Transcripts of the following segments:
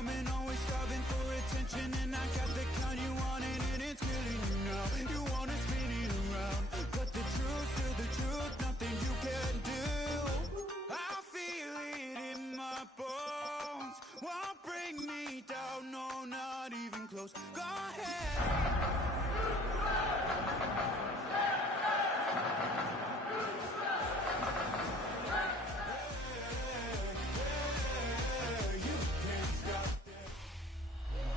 charming, always starving for attention, and I got the kind you wanted, and it's killing you now. You wanna spin it around, but the truth's still the truth, nothing you can do. I feel it in my bones, won't bring me down, no, not even close. Go ahead.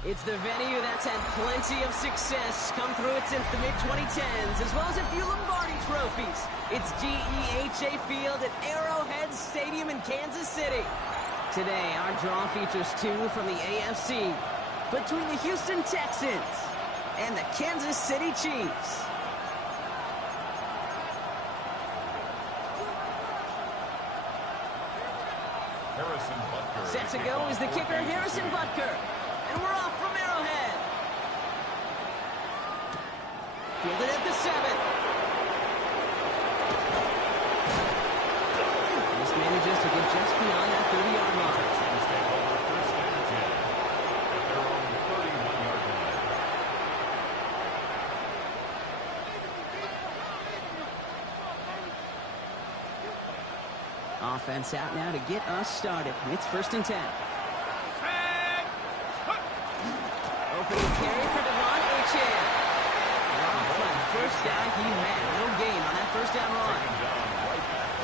It's the venue that's had plenty of success come through it since the mid-2010s, as well as a few Lombardi trophies. It's GEHA Field at Arrowhead Stadium in Kansas City. Today, our draw features two from the AFC, between the Houston Texans and the Kansas City Chiefs. Harrison Butker. Set to go is the kicker, Harrison Butker. And we're off from Arrowhead. Fielded at the 7. This manages to get just beyond that 30-yard line. Texans take over first and 10 at their own 31-yard line. Offense out now to get us started. It's first and 10. Opening carry for Devon Achane. First down he had. No gain on that first down run.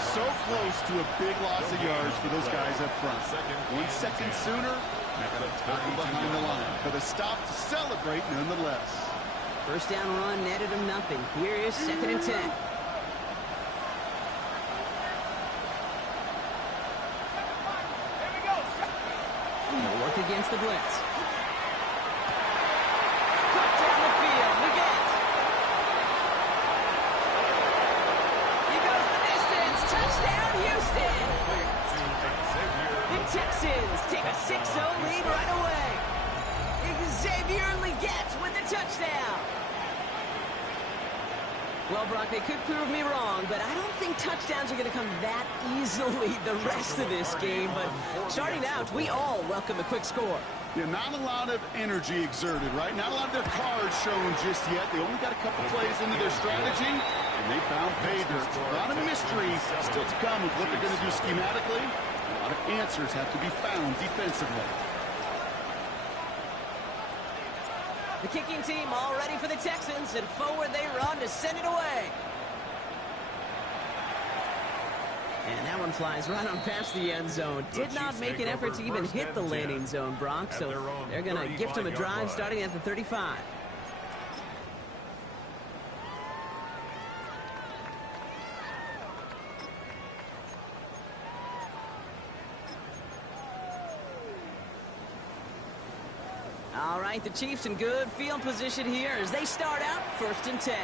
So close to a big loss of yards for those guys up front. 1 second sooner, got a tackle behind the line. But a stop to celebrate nonetheless. First down run netted him nothing. Here is second and 10. He'll work against the blitz. Cut down the field. Leggett. He goes the distance. Touchdown, Houston. The Texans take a 6-0 lead right away. Xavier Leggett with the touchdown. Well, Brock, they could prove me wrong, but I don't think touchdowns are going to come that easily the rest of this game. But starting out, we all welcome a quick score. Yeah, not a lot of energy exerted, right? Not a lot of their cards shown just yet. They only got a couple plays into their strategy, and they found pay dirt. A lot of mystery still to come with what they're going to do schematically. A lot of answers have to be found defensively. The kicking team all ready for the Texans, and forward they run to send it away. And that one flies right on past the end zone. Did not make an effort to even hit the landing zone, Brock, so they're going to gift him a drive starting at the 35. All right, the Chiefs in good field position here as they start out first and 10.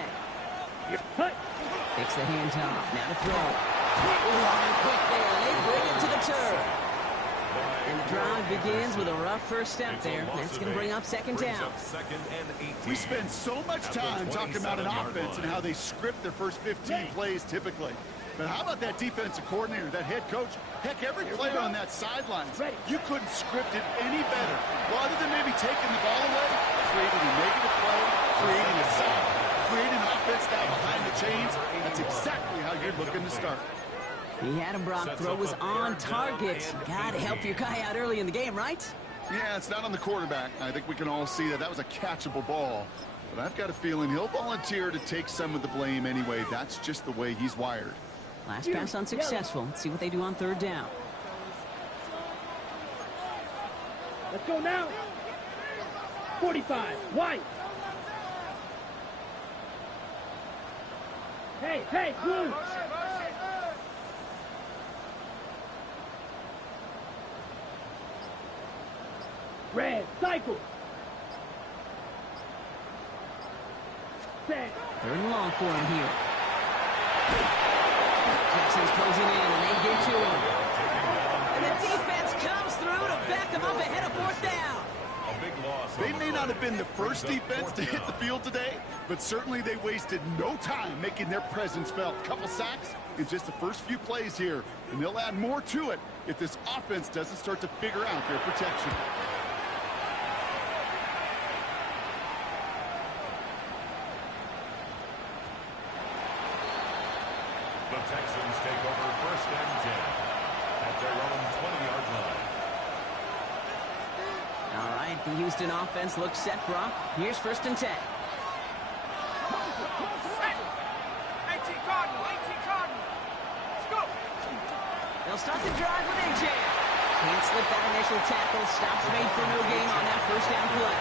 Takes the handoff. Now to throw. Long quick there. They bring it to the turf. And the drive begins with a rough first step there. That's going to bring up second down. We spend so much time talking about an offense and how they script their first 15 plays typically. But how about that defensive coordinator, that head coach? Heck, every player on that sideline, you couldn't script it any better. Well, other than maybe taking the ball away, creating a negative play, creating a sack, creating an offense down behind the chains. That's exactly how you're looking to start. He had him, Brock. Throw was on target. Got to help your guy out early in the game, right? Yeah, it's not on the quarterback. I think we can all see that was a catchable ball. But I've got a feeling he'll volunteer to take some of the blame anyway. That's just the way he's wired. Last pass unsuccessful. Let's see what they do on third down. Let's go now. 45. White. Hey, blue. Red. Cycle. Set. Third and long for him here. Texans closing in, and they get to him. And the defense comes through to back them up ahead of fourth down. They may not have been the first defense to hit the field today, but certainly they wasted no time making their presence felt. Couple sacks in just the first few plays here, and they'll add more to it if this offense doesn't start to figure out their protection. The Texans take over 1st and 10 at their own 20-yard line. All right, the Houston offense looks set, Brock. Here's 1st and 10. They'll start the drive with A.J. Can't slip that initial tackle. Stops made for no gain on that 1st down play.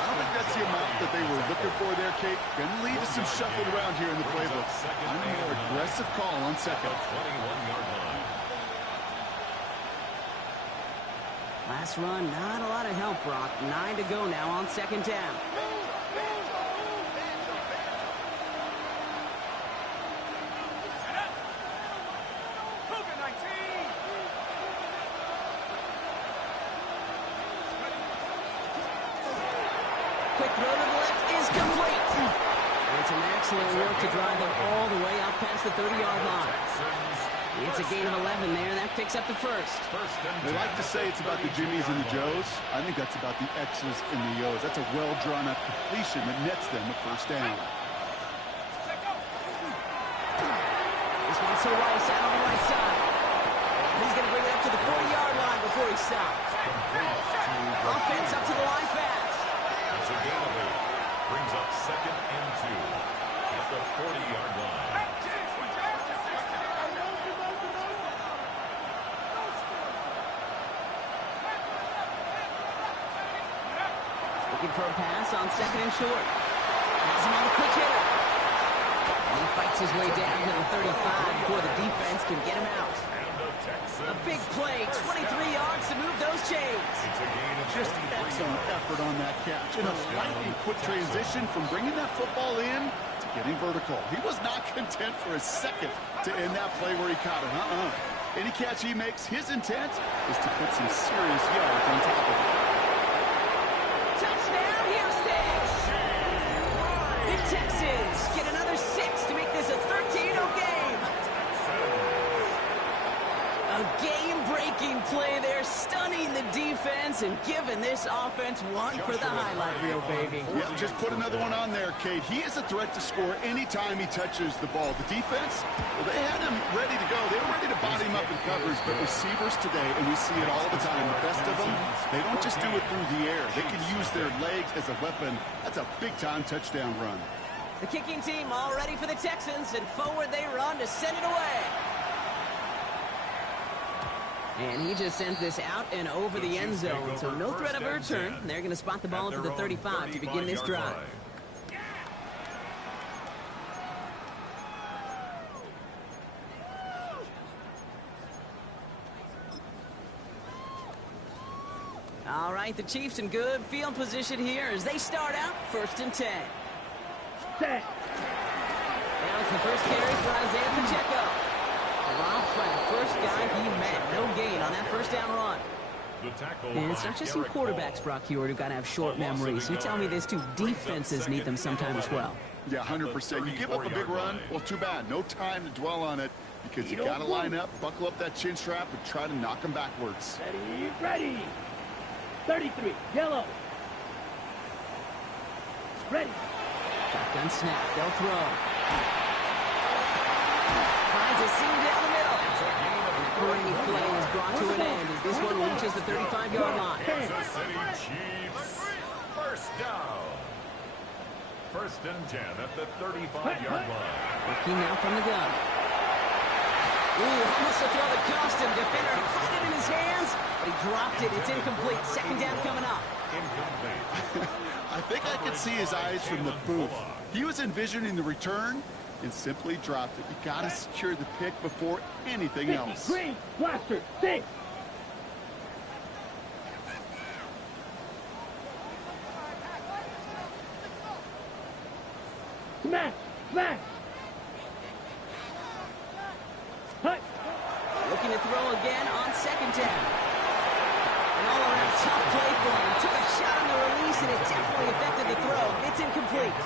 I don't think that's the amount that they were looking for there, Kate. Going to lead to some shuffling around here in the playbook. I'm a more aggressive call on second. 21-yard line. Last run, not a lot of help, Brock. 9 to go now on 2nd down. Quick throw to the left is complete. And some excellent work to drive them all the way up past the 30-yard line. It's a gain of 11 there. That picks up the 1st. They like to say it's about the Jimmies and the Joes. I think that's about the X's and the O's. That's a well-drawn-up completion that nets them a 1st down. This one's to Rice out on the right side. He's going to bring it up to the 40-yard line before he stops. Offense up to the line fast. It's a gain of 8. Brings up 2nd and 2 at the 40-yard line. Looking for a pass on 2nd and short. Has him on the quick hitter. And he fights his way down to the 35 before the defense can get him out. A big play, 23 yards to move those chains. Just excellent effort on that catch. In a lightning quick transition from bringing that football in to getting vertical. He was not content for a second to end that play where he caught it. Any catch he makes, his intent is to put some serious yards on top of it. Touchdown, Houston! The Texans get another 6 to make this a 13-0 game. A game-breaking play there, stunning the defense and giving this offense one for the highlight reel, baby. Yeah, just put another one on there, Kate. He is a threat to score anytime he touches the ball. The defense, well, they had him ready to go. They were ready to body him up in covers, but receivers today, and we see it all the time, the best of them, they don't just do it through the air. They can use their legs as a weapon. That's a big-time touchdown run. The kicking team all ready for the Texans, and forward they run to send it away. And he just sends this out and over the end zone, so no threat of a return. They're going to spot the ball at the 35 to begin this drive. All right, the Chiefs in good field position here as they start out 1st and 10. Set. Now it's the first carry for Isaiah Pacheco. Dropped by the first guy he met. No gain on that 1st down run. And it's not just some quarterbacks, Brock Hewitt, who've got to have short memories. You tell me this too. Defenses need them sometime as well. Yeah, 100%. You give up a big run, well, too bad. No time to dwell on it because you got to line up, buckle up that chin strap, and try to knock them backwards. Ready. 33. Yellow. Ready. Shotgun snap. They'll throw. Finds a seam down the middle. Great play is brought to an end as this one reaches the 35-yard line. Kansas City Chiefs, 1st down. 1st and 10 at the 35-yard line. Looking now from the gun. Ooh, almost to throw the custom. Defender had it in his hands, but he dropped it. It's incomplete. 2nd down coming up. Incomplete. I think I could see his eyes from the booth. He was envisioning the return and simply dropped it. You got to secure the pick before anything else. Green. Blaster. 6. Smash. Smash. Hut. Looking to throw again on 2nd down. An all-around tough play for him. He took a shot on the release, and it definitely affected the throw. It's incomplete.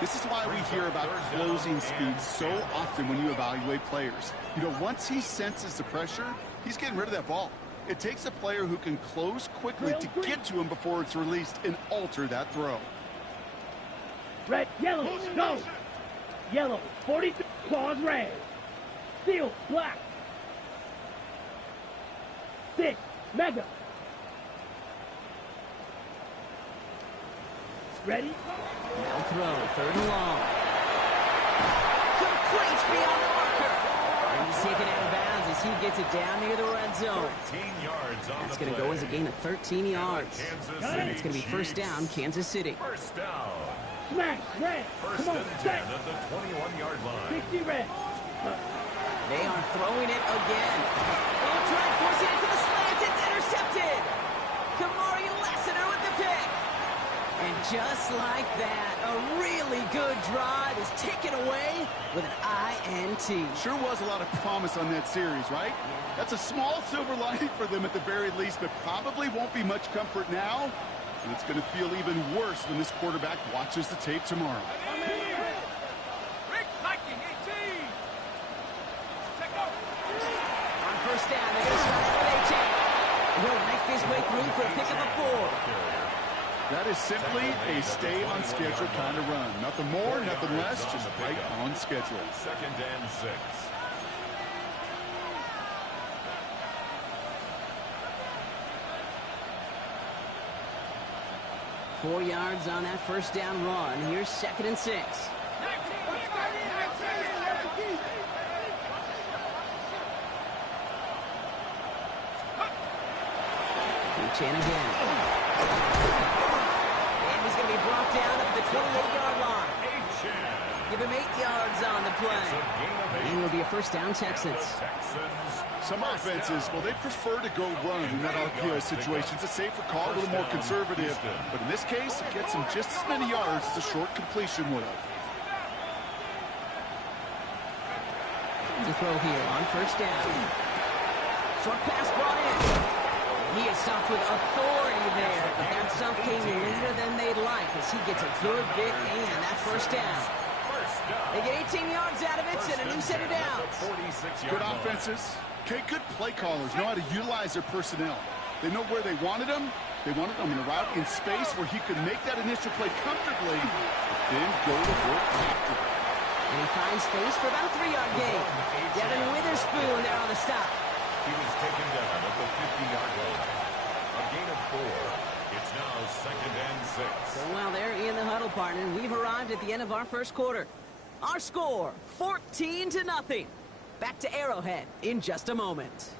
This is why we hear about closing speed so often when you evaluate players. You know, once he senses the pressure, he's getting rid of that ball. It takes a player who can close quickly to get to him before it's released and alter that throw. Red. Yellow. Go. yellow. 43, claws red. Steel, black. 6, mega. Ready? Now throw, 3rd and long. Complete beyond the marker. And he's taken out of bounds as he gets it down near the red zone. 13 yards on That's the going to go as a gain of 13 yards. Kansas And it's going to be City first down, Chiefs. Kansas City. First down. Smash, red. First Come on, and 10 set. at the 21-yard line. 60 red. They are throwing it again. They'll try and force it into the slants. It's intercepted. Kamari Lassiter with the pick. And just like that, a really good drive is taken away with an INT. Sure was a lot of promise on that series, right? That's a small silver lining for them at the very least, but probably won't be much comfort now. And it's going to feel even worse when this quarterback watches the tape tomorrow. On first down, they're going to start out with A-Chain. He'll make his way through for a pick of a 4. That is simply a stay on schedule kind of run. Nothing more, nothing less, just right on schedule. 2nd and 6. Four yards on that first down run. Here's 2nd and 6. A-Chain again. And he's going to be brought down at the 28-yard line. Give him 8 yards on the play. And it'll be a first down, Texans. Some offenses, well, they prefer to go run in that RPO situation. It's a safer call, a little more conservative. But in this case, it gets him just as many yards as a short completion would have. To throw here on first down. Short pass brought in. He is stopped with authority there, but that stop came later than they'd like as he gets a good big gain on that first down. They get 18 yards out of it and a new set of downs. Good offenses. Okay, good play callers know how to utilize their personnel. They know where they wanted them. They wanted them in a route in space where he could make that initial play comfortably, but then go to work after it. And he finds space for about a 3-yard gain. Devin Witherspoon there on the stop. He was taken down at the 50-yard line. A gain of 4. It's now 2nd and 6. So while they're in the huddle, partner, we've arrived at the end of our first quarter. Our score, 14-0. Back to Arrowhead in just a moment.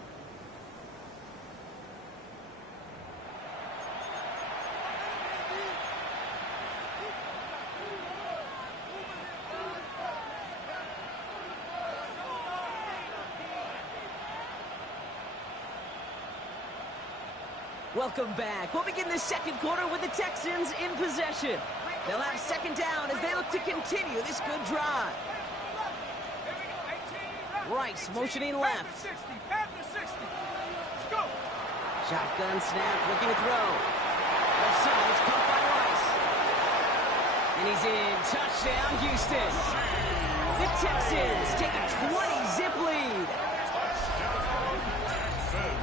Welcome back. We'll begin the second quarter with the Texans in possession. They'll have 2nd down as they look to continue this good drive. Rice motioning left. Shotgun snap, looking to throw. Left side is caught by Rice. And he's in. Touchdown, Houston. The Texans take a 20-zip lead.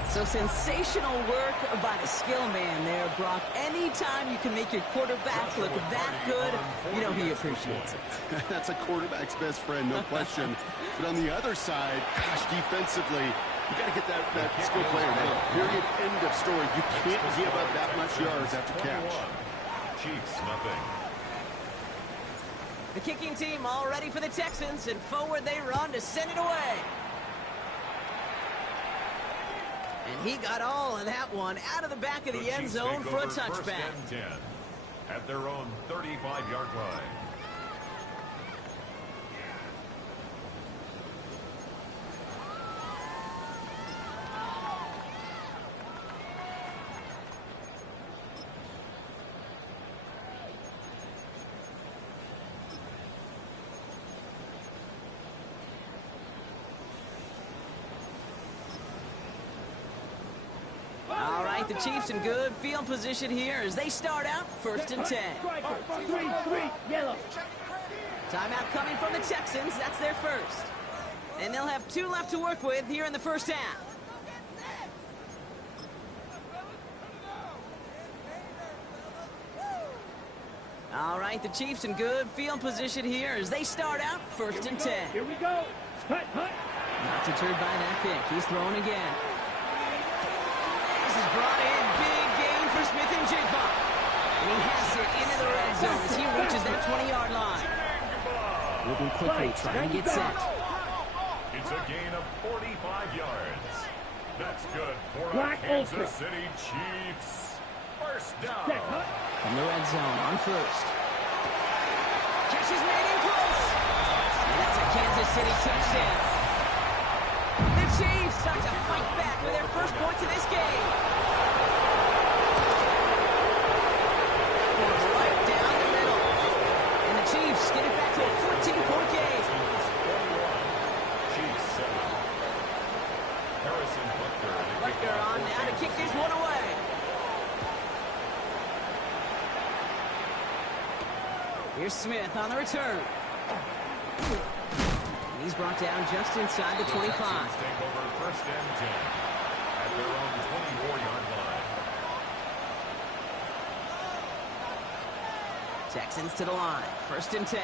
So sensational work by the skill man there, Brock. Anytime you can make your quarterback look that good, you know he appreciates it. That's a quarterback's best friend, no question. But on the other side, gosh, defensively, you got to get that skill player down. Period, end of story. You can't give up that much yards after catch. Chiefs, nothing. The kicking team all ready for the Texans, and forward they run to send it away. And he got all of that one out of the back of the end zone for a touchback. 1st and 10 at their own 35-yard line. The Chiefs in good field position here as they start out 1st and 10. Striker, 3, yellow. Timeout coming from the Texans. That's their first. And they'll have 2 left to work with here in the first half. All right, the Chiefs in good field position here as they start out 1st and 10. Here we go. Hut, hut. Not deterred by that pick. He's throwing again. This is brought in. Big gain for Smith and Jigba. And he has it into the red zone as he reaches that 20-yard line. Moving quickly, trying to get set. It's a gain of 45 yards. That's good for the Black Kansas Ultra. City Chiefs. First down. Set, hut. From the red zone on 1st. Catch is made in close. And that's a Kansas City touchdown. The Chiefs start to fight back with their first points of this game. Right down the middle. And the Chiefs get it back to a 14-point game. Chiefs 7. Harrison Butker on now to kick this one away. Here's Smith on the return. And he's brought down just inside the 25. Texans take over 1st and 10 at their own 24-yard line. Texans to the line. 1st and 10.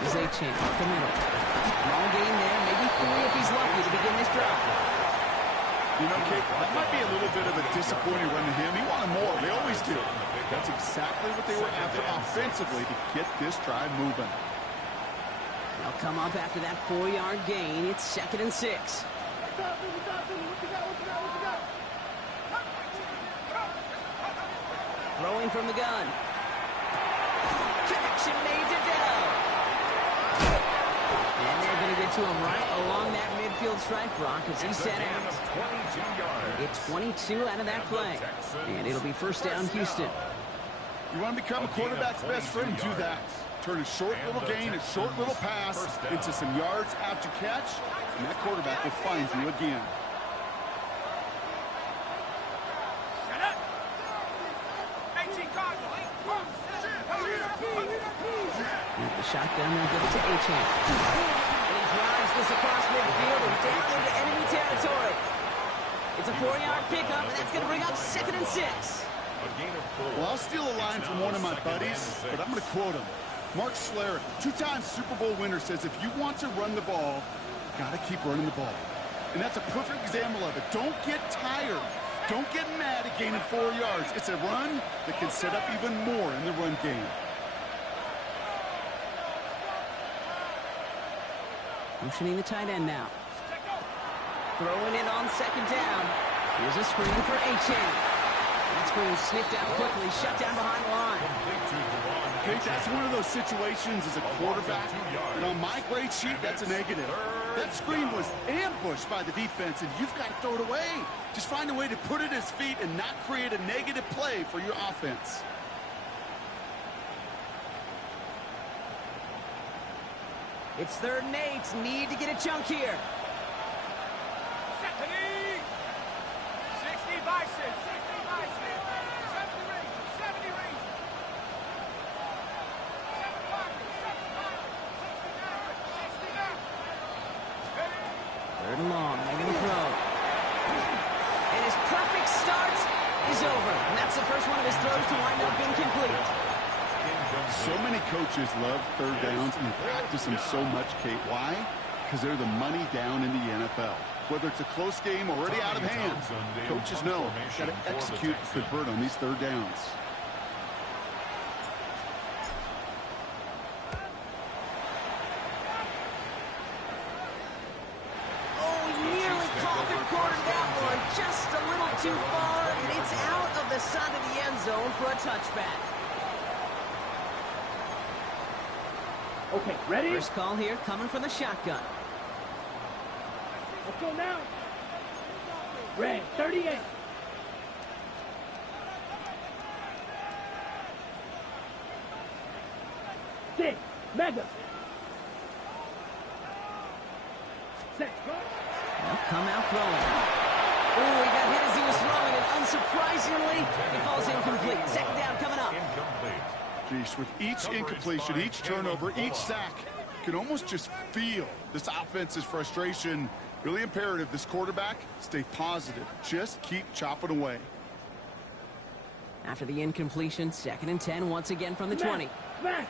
Here's A-Chain up the middle. Long gain there, maybe 3 if he's lucky to begin this drive. You know, Kate, that might be a little bit of a disappointing run to him. He wanted more. They always do. That's exactly what they were after offensively to get this drive moving. They'll come up after that 4-yard gain. It's 2nd and 6. Throwing from the gun. Connection made to Dell. And they're going to get to him right along that midfield stripe, Brock, as he set out. 22 yards. Get 22 out of that play. And it'll be 1st down, Houston. You want to become a quarterback's best friend? Do that. Turn a short little gain, a short little pass into some yards after catch, and that quarterback will find you again. And the shotgun will give it to A-Chain. And he drives this across midfield and down into enemy territory. It's a 4-yard pickup, and that's going to bring up 2nd and 6. Well, I'll steal a line from one of my buddies, but I'm going to quote him. Mark Schlereth, 2-time Super Bowl winner, says if you want to run the ball, you got to keep running the ball. And that's a perfect example of it. Don't get tired. Don't get mad at gaining 4 yards. It's a run that can set up even more in the run game. Motioning the tight end now. Throwing it on 2nd down. Here's a screen for A-Chain. That screen sniffed out quickly, shut down behind the line. Okay, that's one of those situations as a quarterback, and on my grade sheet, that's a negative. That screen was ambushed by the defense, and you've got to throw it away. Just find a way to put it at his feet and not create a negative play for your offense. It's 3rd and 8. Need to get a chunk here. 60 by 6. 60 by 6. 70 range. 70 range. 75. 3rd and long. Making the throw. And his perfect start is over. And that's the first one of his throws to wind up incomplete. So many coaches love 3rd downs and practice them so much, Kate. Why? Because they're the money down in the NFL. Whether it's a close game already out of hand, coaches know got to execute and convert on these 3rd downs. Oh, he nearly cornered that one. Just a little too far, and it's out of the side of the end zone for a touchback. Okay, ready? First call here coming from the shotgun. Let's go now. Red, 38. Six, mega. Set, go. They'll come out throwing. Ooh, he got hit as he was throwing, and unsurprisingly, it falls incomplete. 2nd down coming up. Incomplete. Geez, with each incompletion, each turnover, each sack, you can almost just feel this offense's frustration. Really imperative this quarterback stay positive. Just keep chopping away. After the incompletion, 2nd and 10 once again from the 20. Smash!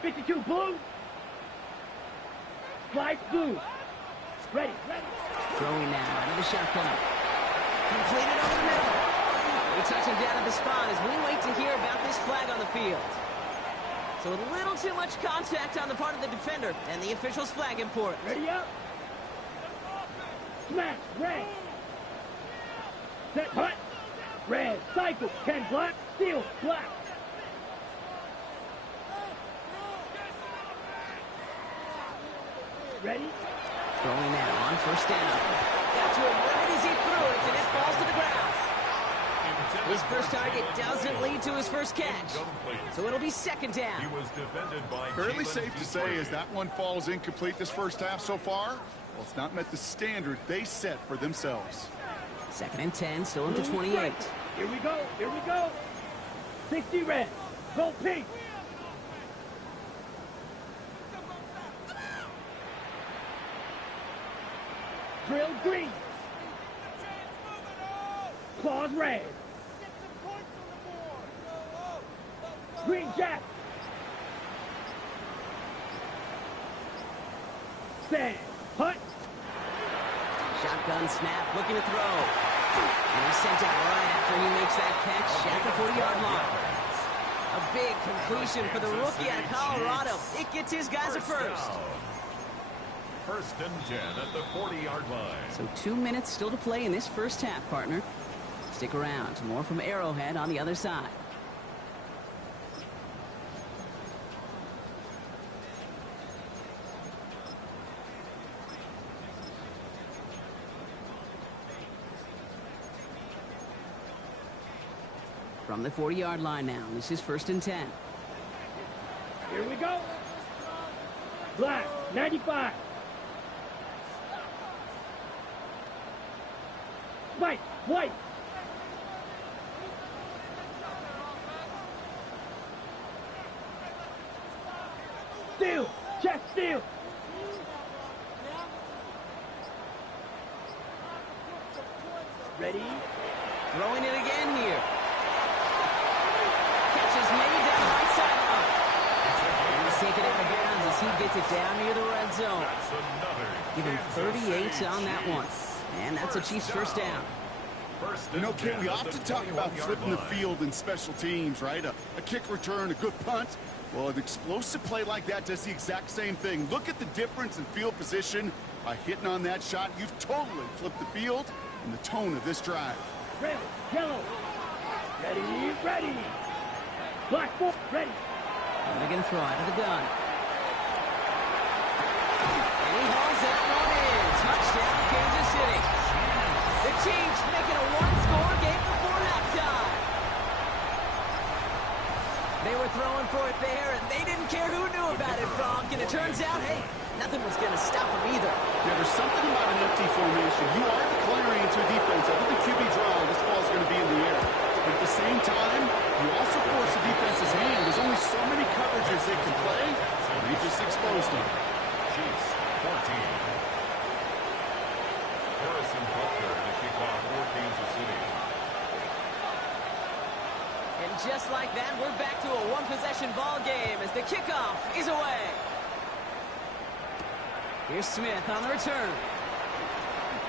52 blue. Slide blue. Ready. Throwing now out of the shotgun. Completed over the middle. They touch him down at the spot as we wait to hear about this flag on the field. So a little too much contact on the part of the defender, and the officials flag him for it. Ready up. Smash. Red. Set. Hut. Red. Cycle. 10 black. Steal. Black. Ready? Throwing now on 1st down. Got to him right as he threw it, and it falls to the ground. His first target doesn't lead to his first catch. So it'll be 2nd down. He was defended by Fairly safe to say as that one falls incomplete this first half so far, well, it's not met the standard they set for themselves. 2nd and 10, still at the 28. Here we go. 60 red. Go pink. Drill green. Claws red. Green jack. Stand. Hut. Shotgun snap, looking to throw. And he's sent out right after he makes that catch at the 40-yard line. A big completion for the rookie out of Colorado. It gets his guys a first. 1st and 10 at the 40-yard line. So 2 minutes still to play in this first half, partner. Stick around. More from Arrowhead on the other side. From the 40-yard line now. This is 1st and 10. Here we go. Black. 95. White. White. Steal. Check steal. Ready? Throwing it again here. Catch is made down the right sideline. And he's taken out of bounds as he gets it down near the red zone. Give him 38 on that one. And that's a Chiefs first down. You know, Kit, we often talk about flipping the field in special teams, right? A kick return, a good punt. Well, an explosive play like that does the exact same thing. Look at the difference in field position. By hitting on that shot, you've totally flipped the field and the tone of this drive. Red. Yellow. Ready. Ready. Black. Four. Ready. And they're going to throw out of the gun. And he hauls that one in. Touchdown, Kansas City. The Chiefs making a one-score game before halftime. They were throwing for it there, and they didn't care who knew about it, Frank. And it turns out, hey, nothing was going to stop them either. Yeah, there's something about an empty formation. You are declaring into a defense. I think the QB draw, this ball's going to be in the air. But at the same time, you also force the defense's hand. There's only so many coverages they can play, and they just exposed them. Chiefs 14. Harrison Butker to kick off for Kansas City. And just like that, we're back to a one-possession ball game as the kickoff is away. Here's Smith on the return.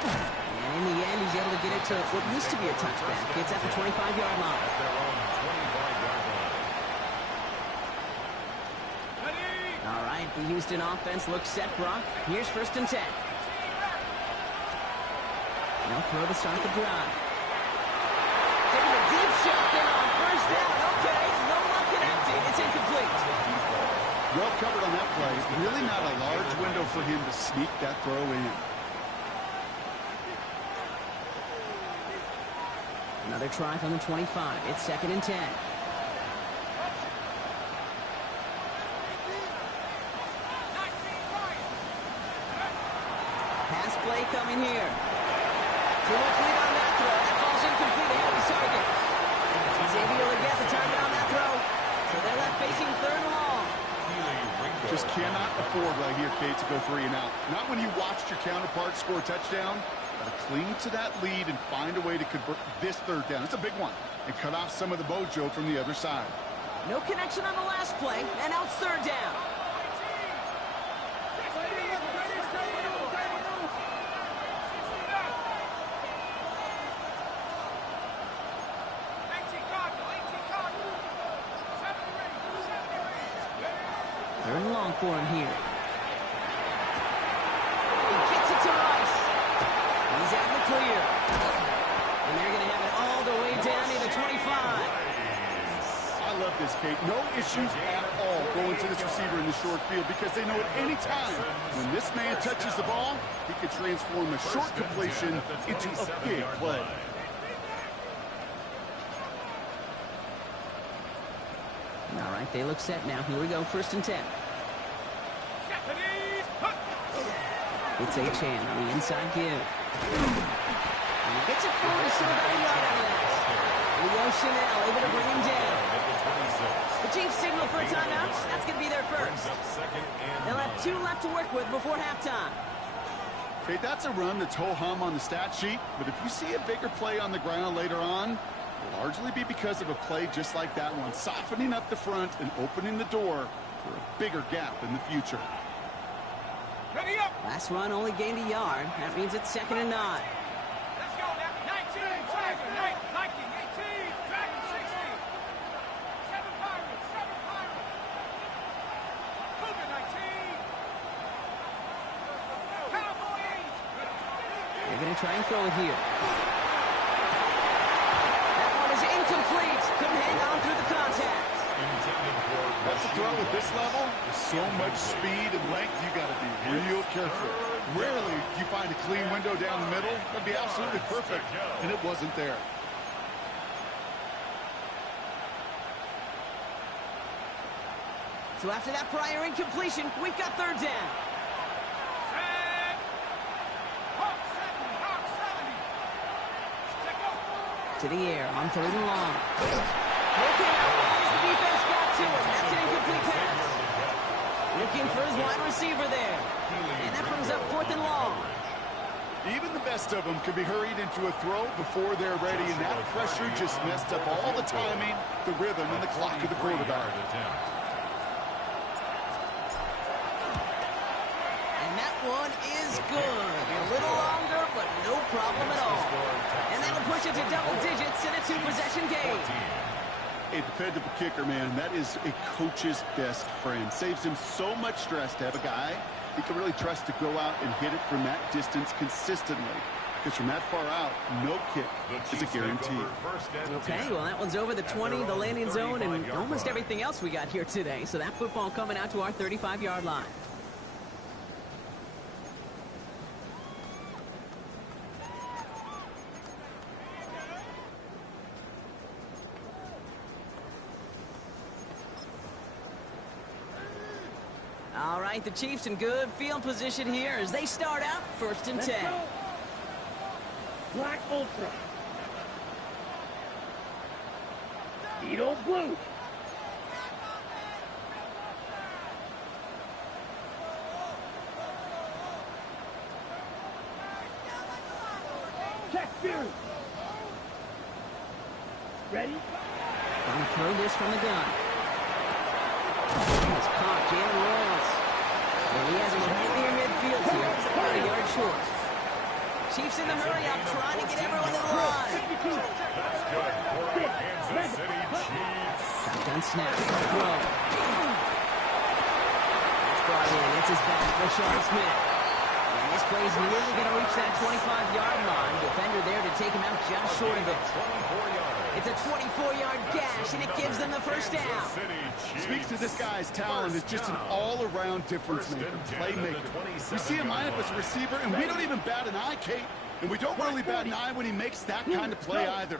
And in the end, he's able to get it to what used to be a touchback. It's at the 25-yard line. At their own 25-yard line. All right, the Houston offense looks set, Brock. Here's 1st and 10. No throw to start the drive. Taking a deep shot there on 1st down. Okay, no luck connecting. It's incomplete. Well covered on that play. Really not a large window for him to sneak that throw in. Another try from the 25. It's 2nd and 10. Pass play coming here. Too much lead on that throw. That falls incomplete ahead of his target. He's able to get the target on that throw. So they're left facing 3rd and long. Just cannot afford right here, Kate, to go 3 and out. Not when you watched your counterpart score a touchdown, but to cling to that lead and find a way to convert this third down. It's a big one. And cut off some of the mojo from the other side. No connection on the last play, and now it's third down. Third and long for him here. He gets it to Rice. He's out in the clear. And they're going to have it all the way down near the 25. I love this, Kate. No issues at all going to this receiver in the short field because they know at any time when this man touches the ball, he can transform a short completion into a big play. All right, they look set now. Here we go, 1st and 10. It's Achan on the inside give. And he gets it forward, so about a yard out of that. Leo Chanel able to bring him down. The Chiefs signal for a timeout. That's going to be their first. They'll have 2 left to work with before halftime. Kate, that's a run that's ho-hum on the stat sheet, but if you see a bigger play on the ground later on, it'll largely be because of a play just like that one, softening up the front and opening the door for a bigger gap in the future. Ready up. Last run only gained a yard. That means it's 2nd and 9. Let's go now. 19, Dragon, 9, Viking, 18, Dragon, 60. 7 Pirates, 7 Pirates. Cougar, 19. Cowboys. They're going to try and throw it here. That one is incomplete. Couldn't hang on through the contact. That's a throw at this level. There's so much speed and length, you got to be real careful. Rarely do you find a clean window down the middle. That'd be absolutely perfect, and it wasn't there. So after that prior incompletion, we've got 3rd down. Set. Hawk 70, Hawk 70. Check up. To the air on 3rd and long. Okay, as the defense got to him. That's an incomplete pass. Looking for his wide receiver there. And that brings up 4th and long. Even the best of them can be hurried into a throw before they're ready, and that pressure just messed up all the timing, the rhythm, and the clock of the quarterback. And that one is good. A little longer, but no problem at all. And that'll push it to double digits in a 2-possession game. A dependable kicker, man. That is a coach's best friend. Saves him so much stress to have a guy he can really trust to go out and hit it from that distance consistently. Because from that far out, no kick is a guarantee. Okay, well, that one's over the 20, the landing zone, and almost everything else we got here today. So that football coming out to our 35-yard line. All right, the Chiefs in good field position here as they start out 1st and 10. Go. Black Ultra. Edo Blue. Check Fury. Ready? Going to throw this from the gun. It's caught, Jalen Royals. And he has him right near midfield here. He's about a yard short. Chiefs in the hurry up, trying to get everyone to the line. That's good for our Kansas City Chiefs. Shotgun snap, throw. That's brought in, it's his back for Sean Smith. And this play's nearly going to reach that 25-yard line. Defender there to take him out just short of it. 24 yards. It's a 24-yard gash, and it gives them the first down. Speaks to this guy's talent as just an all-around difference maker, playmaker. We see him line up as a receiver, and we don't even bat an eye, Kate. And we don't really bat an eye when he makes that kind of play either.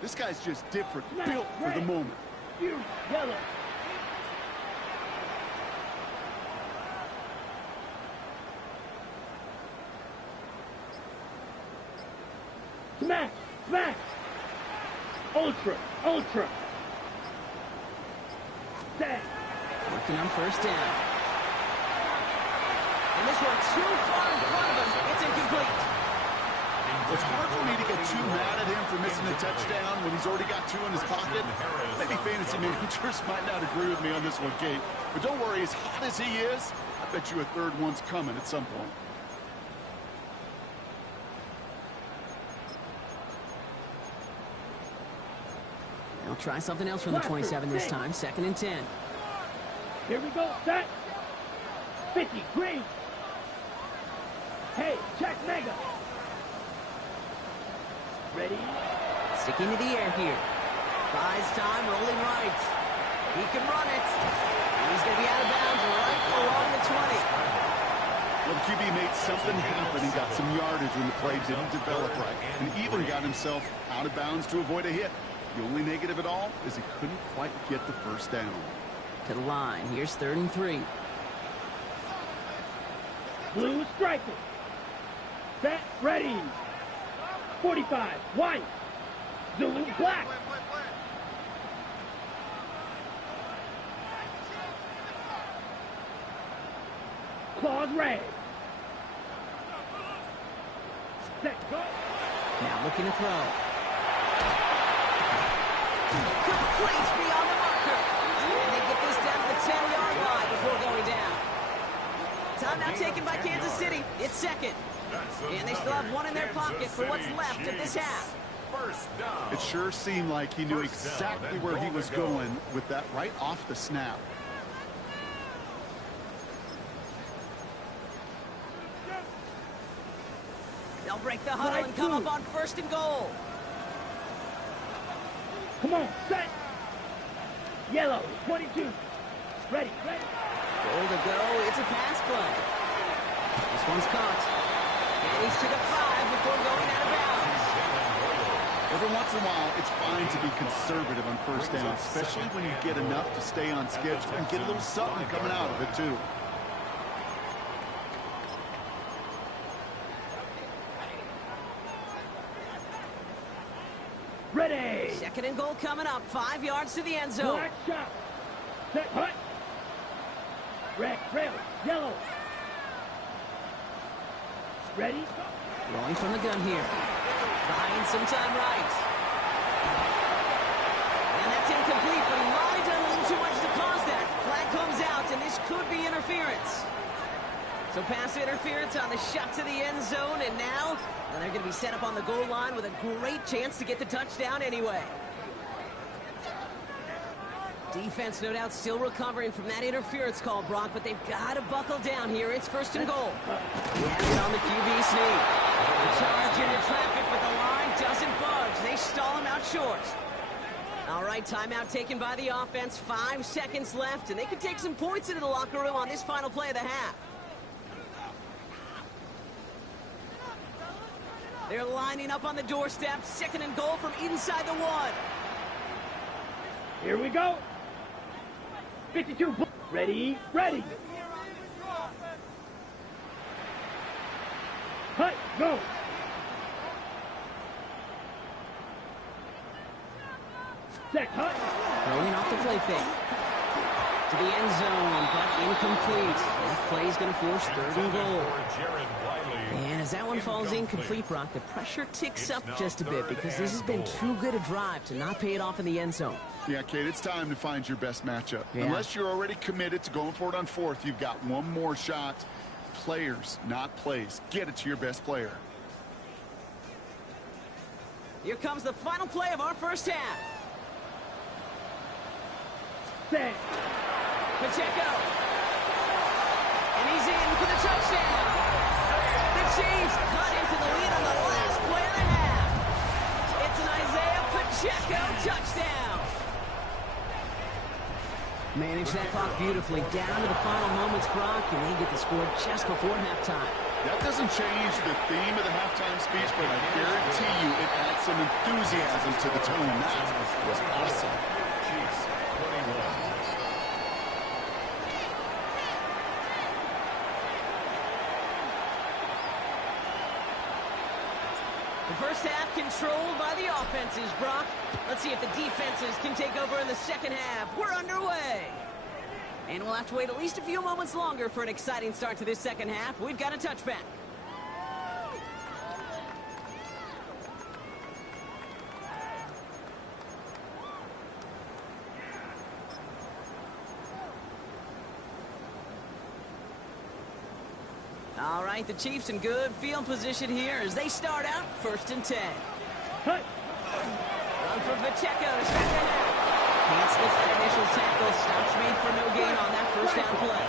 This guy's just different, built for the moment. You yellow. Smack! Smack! Ultra! Ultra! Dang! Working on 1st down. And this one too far in front of him. It's incomplete. It's hard for me to get too mad at him for missing a touchdown when he's already got 2 in his pocket. Maybe fantasy managers might not agree with me on this one, Kate. But don't worry, as hot as he is, I bet you a third one's coming at some point. They'll try something else from the 27 this time. 2nd and 10. Here we go, set. 50, green. Hey, check mega. Ready? Sticking to the air here. Buys time, rolling right. He can run it. And he's going to be out of bounds right along the 20. Well, the QB made something happen. He got some yardage when the play didn't develop right. And even got himself out of bounds to avoid a hit. The only negative at all is he couldn't quite get the first down. To the line. Here's 3rd and 3. Blue striker. Set, ready. 45, white. Zulu, black. Claws, red. Set, go. Now looking to throw. Complete beyond the marker. And they get this down to the 10-yard line before going down. Timeout taken by Kansas City. It's 2nd. And they still have 1 in their pocket for what's left of this half. It sure seemed like he knew exactly where he was going with that right off the snap. They'll break the huddle and come up on 1st and goal. Come on, set. Yellow, 22. Ready, ready. Goal to go. It's a pass play. This one's caught. And he's to the 5 before going out of bounds. Every once in a while, it's fine to be conservative on first down, especially when you get enough to stay on schedule and get a little something coming out of it, too. Ready. 2nd and goal coming up. 5 yards to the end zone. Black shot. Set, hut. Red, rail, yellow. Ready? Throwing from the gun here. Buying some time right. And that's incomplete, but he might have done a little too much to cause that. Flag comes out, and this could be interference. So pass interference on the shot to the end zone, and now they're going to be set up on the goal line with a great chance to get the touchdown anyway. Defense, no doubt, still recovering from that interference call, Brock, but they've got to buckle down here. It's 1st and goal. He has it on the QB sneak. The charge into traffic, but the line doesn't budge. They stall him out short. All right, timeout taken by the offense. 5 seconds left, and they can take some points into the locker room on this final play of the half. They're lining up on the doorstep. 2nd and goal from inside the 1. Here we go. 52. Ready, ready. Hut, go. Set, hut. Throwing off the play fake. To the end zone, but incomplete. That play's going to force 3rd and goal. And as that one falls incomplete, Brock, the pressure ticks up just a bit because this has been too good a drive to not pay it off in the end zone. Yeah, Kate, it's time to find your best matchup. Yeah. Unless you're already committed to going for it on 4th, you've got one more shot. Players, not plays. Get it to your best player. Here comes the final play of our first half. Set. Pacheco. And he's in for the touchdown. The Chiefs cut into the lead on the last play of the half. It's an Isaiah Pacheco touchdown. Manage that clock beautifully down to the final moments, Brock, and they get the score just before halftime. That doesn't change the theme of the halftime speech, but I guarantee you it adds some enthusiasm to the tone. That was awesome. Chiefs 21. The first half controlled by the offenses, Brock. Let's see if the defenses can take over in the second half. We're underway. And we'll have to wait at least a few moments longer for an exciting start to this second half. We've got a touchback. right, the Chiefs in good field position here as they start out 1st and 10. Cut. Run from Pacheco to strike the net. Can't slip that initial tackle. Stops made for no gain on that first down play.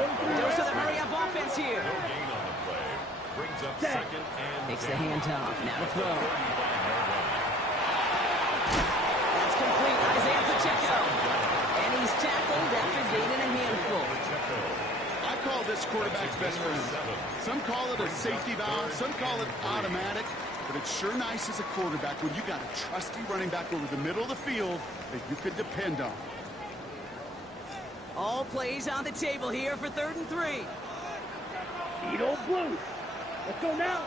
Goes to the hurry-up offense here. No gain on the play. Brings up 2nd and Takes 10. the handoff. Now to throw. 35-yard line. That's complete. Isaiah Pacheco. And he's tackled after gaining a handful. I call this quarterback's best friend. Some call it a safety valve, some call it automatic, but it's sure nice as a quarterback when you got a trusty running back over the middle of the field that you could depend on. All plays on the table here for 3rd and 3. Eat old blue. Let's go now.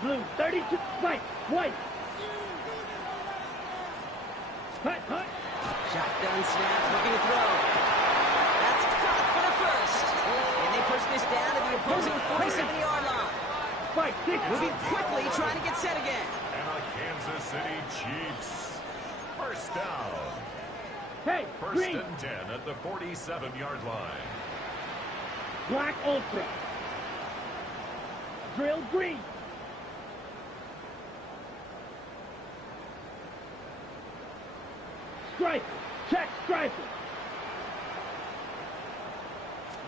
Blue, 32. White, white. Hut, hut. Shotgun snap, looking to throw. That's caught for the first. And they push this down to the opposing 47-yard line. Fight, 6. Moving quickly, trying to get set again. And a Kansas City Chiefs. 1st down. Hey, 1st green. and 10 at the 47-yard line. Black ultra. Drill green. Striker. Check striker.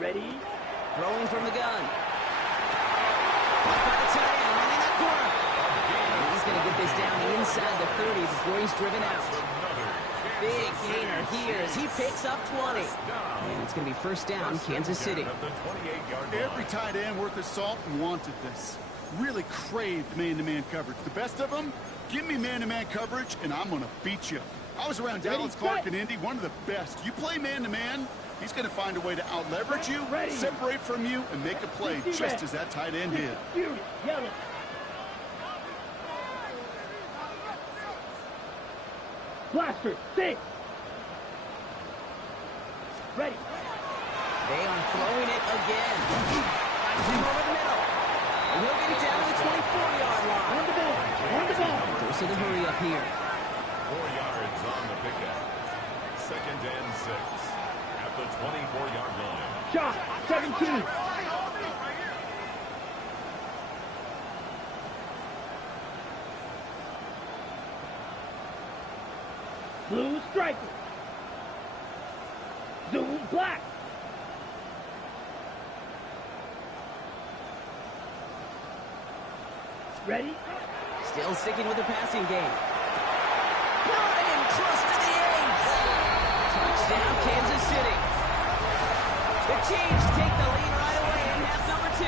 Ready? Throwing from the gun. Caught by the tight end, running that corner. And he's going to get this down inside the 30 before he's driven out. Big gainer here as he picks up 20. And it's going to be 1st down, Kansas City. At the 28-yard line. Every tight end worth his salt wanted this. Really craved man-to-man coverage. The best of them, give me man-to-man coverage, and I'm going to beat you. I was around Dallas Clark and Indy, one of the best. You play man-to-man, he's going to find a way to out-leverage you, separate from you, and make a play just as that tight end did. Fury, yellow. Blaster, 6. Ready. They are throwing it again. Finds him over the middle. And he'll get it down to the 24-yard line. On the ball, on the ball. Goes to the hurry up here. 4 yards on the pickup. 2nd and 6 at the 24-yard line. Shot, 17. Blue striker. Zoom black. Ready? Still sticking with the passing game. Brian close to the 8. Touchdown, Kansas City. The Chiefs take the lead right away in half number 2.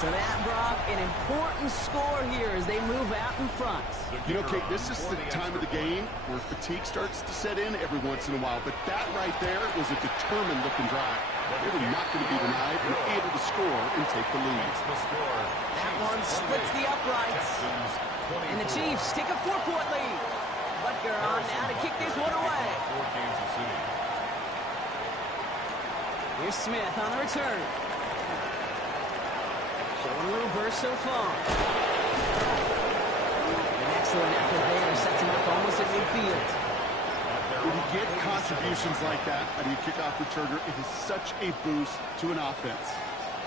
So that, Brock, an important score here as they move out in front. You know, Kate, this is the time of the game where fatigue starts to set in every once in a while. But that right there was a determined-looking drive. They were not going to be denied and able to score and take the lead. That one splits the uprights. And the Chiefs take a 4-point lead. Butker on now to kick this one away. Here's Smith on the return. Showing a little burst so far. An excellent effort there. Sets him up almost at midfield. When you get contributions like that out of your kickoff returner, it is such a boost to an offense.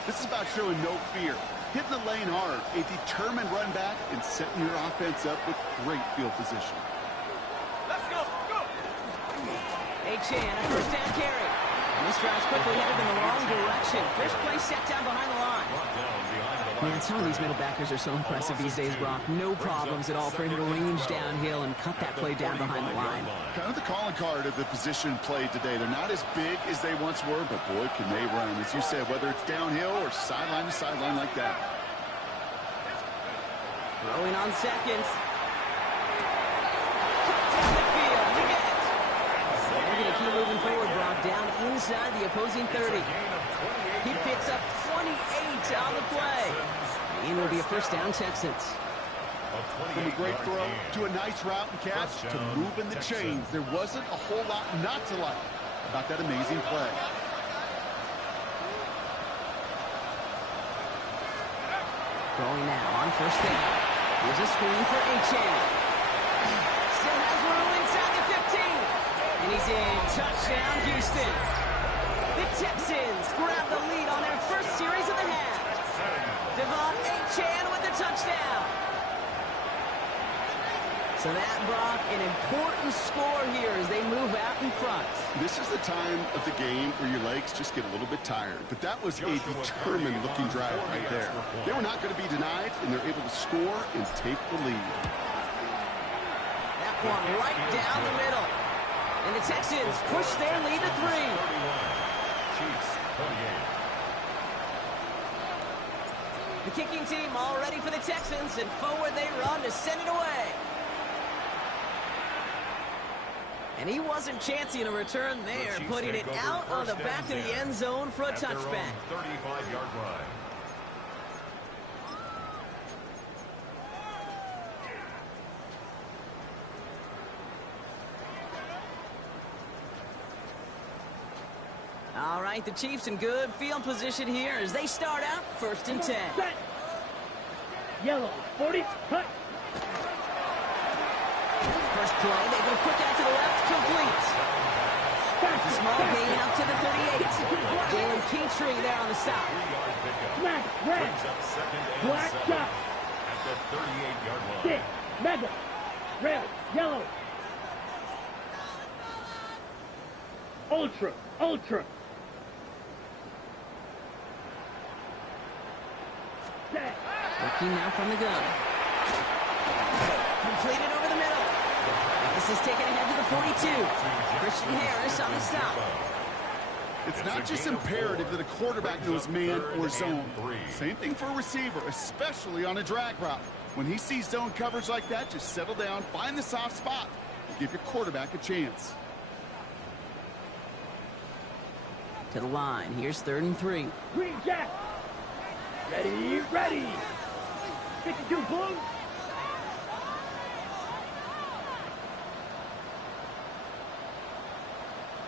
This is about showing no fear, hitting the lane hard, a determined run back, and setting your offense up with great field position. Let's go, go! Chan, a first down carry. And this drive's quickly headed in the wrong direction. First play set down behind the line. Man, some of these middle backers are so impressive these days, Brock. No problems at all for him to range downhill and cut that play down behind the line. Kind of the calling card of the position played today. They're not as big as they once were, but boy, can they run. As you said, whether it's downhill or sideline to sideline like that. Throwing on seconds. Cut down the field. You get it. They're going to keep moving forward, Brock. Down inside the opposing 30. He picks up 28 on the play. And it'll be a first down, Texans. From a great throw to a nice route and catch to moving the chains. There wasn't a whole lot not to like about that amazing play. Going now on first down. Here's a screen for Chan. Still has room inside the 15. And he's in. Touchdown, Houston. The Texans grab the lead on their first series of the half. Devon Achane with the touchdown. So that, Brock, an important score here as they move out in front. This is the time of the game where your legs just get a little bit tired. But that was a determined-looking drive right there. They were not going to be denied, and they're able to score and take the lead. That one right down the middle. And the Texans push their lead to 3. Chiefs, 28. The kicking team all ready for the Texans, and forward they run to send it away. And he wasn't chancing a return there, putting it out on the back of the end zone for a touchback. 35-yard line. All right, the Chiefs in good field position here as they start out 1st and 10. Set. Yellow, 40, cut. First play, they go quick out to the left, complete. It's a small gain up to the 38. Jalen Petrie there on the stop. Black, red, black shot. At the 38-yard line. Stick, mega, red, yellow. Ultra, ultra. Set. Working now from the gun. Completed over the middle. This is taken ahead to the 42. Christian Harris on the stop. It's not just imperative that a quarterback knows man or zone. Same thing for a receiver, especially on a drag route. When he sees zone coverage like that, just settle down, find the soft spot, and give your quarterback a chance. To the line. Here's 3rd and 3. Green Jack. Ready, ready. 52 blue.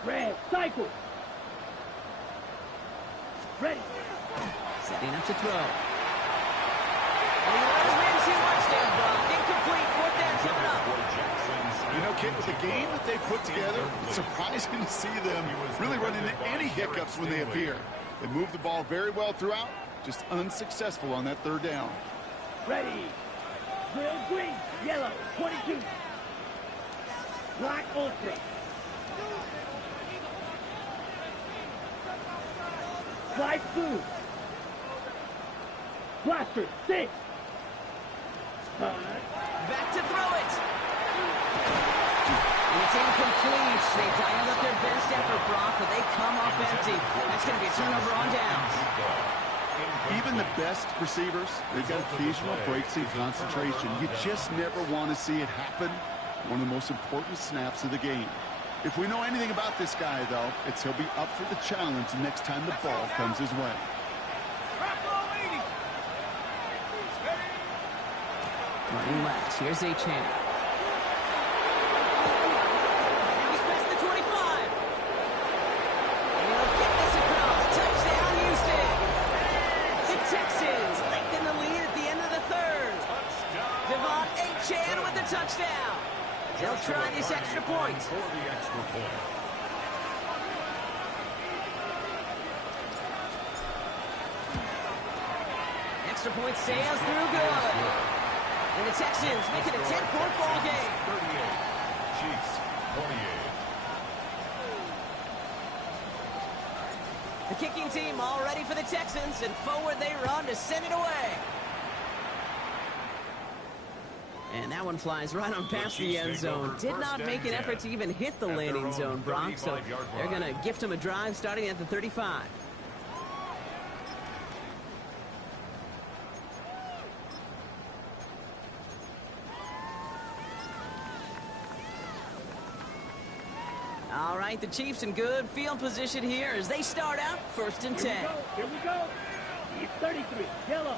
Red, cycle. Ready. Setting up to throw. And he let his man too much there, Brock. Incomplete. 4th down coming up. You know, Kit, with the game that they put together, it's surprising to see them really run into any hiccups when they appear. They move the ball very well throughout, just unsuccessful on that 3rd down. Ready. Real green, yellow, 22. Black ultra. Light blue. Blaster, 6. Back to throw it. And it's incomplete. They dialed up their best effort, Brock, but they come up empty. That's going to be a turnover on downs. Even the best receivers, they've got occasional breaks in concentration. You just never want to see it happen. One of the most important snaps of the game. If we know anything about this guy, though, it's he'll be up for the challenge the next time the ball comes his way. Running left. Here's Achane. He's past the 25. And he'll get this across. Touchdown, Houston. The Texans lengthen the lead at the end of the 3rd. Devon Achane with the touchdown. They'll try this extra point. For the extra point. Extra point sails through good. And the Texans make it a 10-point ball game. 38. Chiefs, 28. The kicking team all ready for the Texans, and forward they run to send it away. And that one flies right on past the end zone. Did not make an effort to even hit the landing zone, Brock, so they're going to gift him a drive starting at the 35. All right, the Chiefs in good field position here as they start out 1st and 10. Here we go. He's 33, yellow.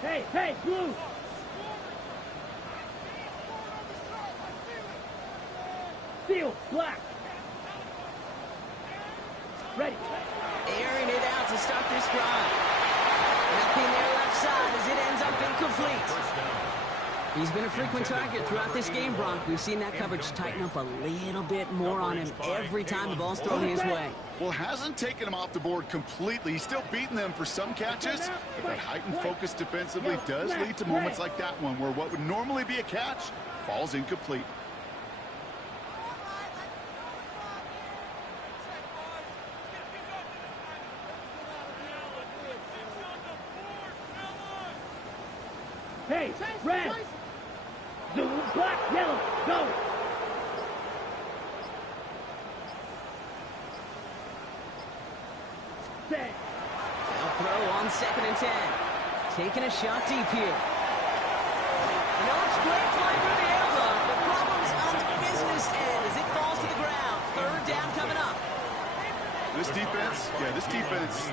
Hey, hey, blue. Steel, black. Ready. Airing it out to start this drive. Nothing there left side as it ends up incomplete. He's been a frequent target throughout this game, Bronk. We've seen that coverage tighten up a little bit more on him every time the ball's thrown his way. Well, hasn't taken him off the board completely. He's still beating them for some catches, but that heightened focus defensively does lead to moments like that one where what would normally be a catch falls incomplete. Hey, red! Blue, black, yellow, go! Set. They'll throw on 2nd and 10. Taking a shot deep here. You know, it's great flying through the air, though. The problem's on the business end as it falls to the ground. 3rd down coming up. This defense,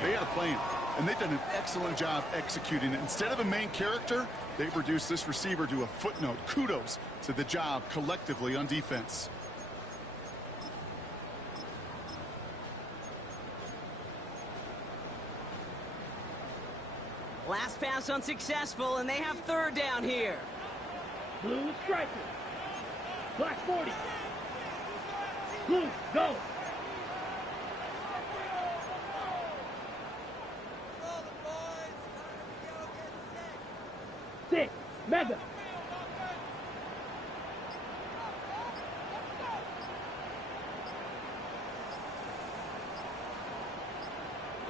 they are playing. And they've done an excellent job executing it. Instead of a main character, they've reduced this receiver to a footnote. Kudos to the job collectively on defense. Last pass unsuccessful, and they have 3rd down here. Blue striker. Black 40. Blue, go! Six, mega.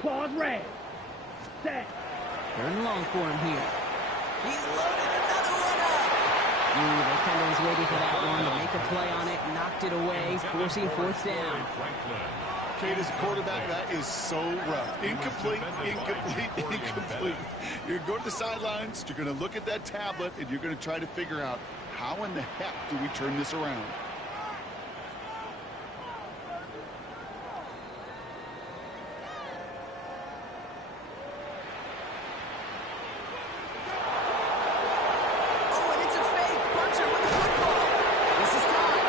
Claws red. Set. 3rd and long for him here. He's loaded another one up. The defender was waiting for that one to make a play on it, knocked it away, forcing 4th down. Kate, as a quarterback, that is so rough. Incomplete. You're going to go to the sidelines, you're going to look at that tablet, and you're going to try to figure out how in the heck do we turn this around. Oh, and it's a fake puncher with the football. This is caught.